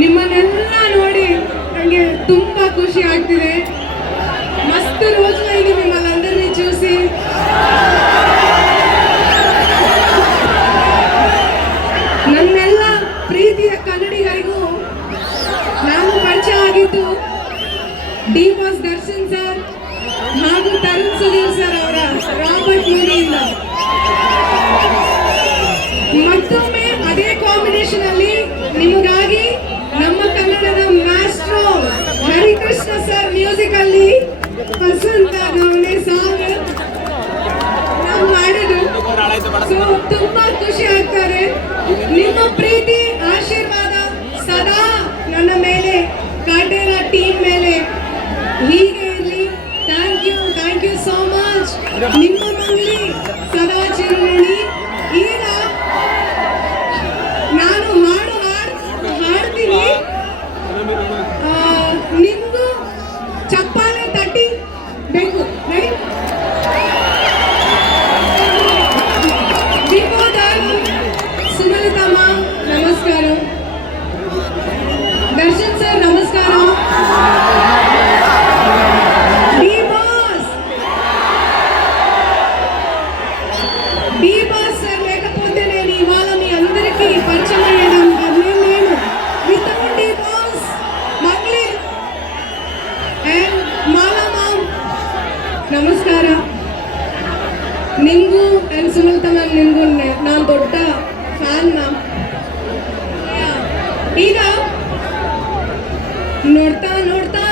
ನಿಮ್ಮನ್ನೆಲ್ಲ ನೋಡಿ ನನಗೆ ತುಂಬಾ ఖుషి ಆಗ್ತಿದೆ మస్తు రోజులైంది మిమ్మల్ని అందరినీ చూసి ನನ್ನೆಲ್ಲ ಪ್ರೀತಿಯ ಕನ್ನಡಿಗರಿಗೂ ನಾನು ಪರಿಚಯ ಆಗಿದ್ದು ಡಿ ಬಾಸ್ ದರ್ಶನ್ ಸರ್ ಹಾಗೂ ತರುಣ್ ಸುಧೀರ್ ಸರ್ ಅವರ ರಾಬರ್ಟ್ ಮೂವಿಯಿಂದ ಮಚ್ ನಮಸ್ಕಾರ. ನಿಮಗೂ ಆ್ಯಂಡ್ ಸುಮಲತಾ ಮ್ಯಾಮ್ ನಿಮಗೂ ನಾನು ದೊಡ್ಡ ಫ್ಯಾನ್ ಮ್ಯಾಮ್ ಈಗ ನೋಡ್ತಾ ನೋಡ್ತಾ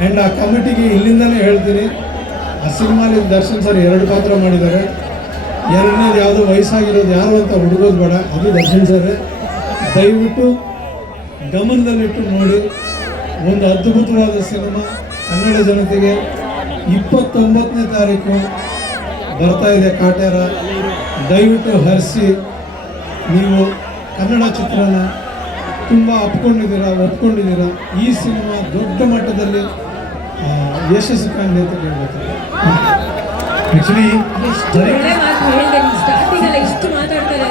ಆ್ಯಂಡ್ ಆ ಕಮಿಟಿಗೆ ಇಲ್ಲಿಂದಲೇ ಹೇಳ್ತೀನಿ, ಆ ಸಿನಿಮಾಲಿ ದರ್ಶನ್ ಸರ್ ಎರಡು ಪಾತ್ರ ಮಾಡಿದ್ದಾರೆ. ಎರಡನೇದು ಯಾವುದು ವಯಸ್ಸಾಗಿರೋದು ಯಾರು ಅಂತ ಹುಡುಗೋದು ಬೇಡ, ಅದು ದರ್ಶನ್ ಸರ್. ದಯವಿಟ್ಟು ಗಮನದಲ್ಲಿಟ್ಟು ನೋಡಿ, ಒಂದು ಅದ್ಭುತವಾದ ಸಿನಿಮಾ ಕನ್ನಡ ಜನತೆಗೆ ಇಪ್ಪತ್ತೊಂಬತ್ತನೇ ತಾರೀಕು ಬರ್ತಾ ಇದೆ ಕಾಟ್ಯಾರ. ದಯವಿಟ್ಟು ಹರಿಸಿ, ನೀವು ಕನ್ನಡ ಚಿತ್ರನ ತುಂಬ ಅಪ್ಕೊಂಡಿದ್ದೀರಾ ಒಪ್ಕೊಂಡಿದ್ದೀರಾ? ಈ ಸಿನಿಮಾ ದೊಡ್ಡ ಮಟ್ಟದಲ್ಲಿ ಯಶಸ್ಸು ಕಾಣಲಿ ಅಂತ ಕೇಳ್ಬೇಕು. ಆ್ಯಕ್ಚುಲಿ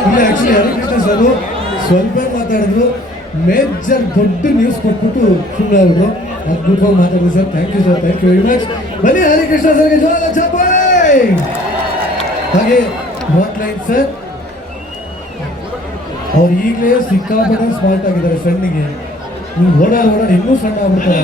ಇಲ್ಲ ಆ್ಯಕ್ಚುಲಿ ಹರಿಕೃಷ್ಣ ಸರ್ ಸ್ವಲ್ಪ ಮಾತಾಡಿದ್ರು ಮೇಜರ್ ದೊಡ್ಡ ನ್ಯೂಸ್ ಕೊಟ್ಬಿಟ್ಟು ಸುಮ್ಮನೆ ಅವರು ಅದ್ಭುತವಾಗಿ ಮಾತಾಡಿದ್ರು sir. Thank you sir thank you very much ಬನ್ನಿ ಹರಿಕೃಷ್ಣ ಸರ್ಗೆ ಜೋರ ಚಪ್ಪಾಳೆ ಹಾಗೆ ವಾಟ್ ಲೈನ್ ಸರ್ ಅವ್ರು ಈಗಲೇ ಸಿಕ್ಕಾಪಟ್ಟೆ ಸ್ಮಾರ್ಟ್ ಆಗಿದ್ದಾರೆ ಸಣ್ಣಿಗೆ. ನೀವು ಓಡಾಡ ಓಡಾಡ ಇನ್ನೂ ಸಣ್ಣ ಆಗ್ಬಿಡ್ತಾರೆ.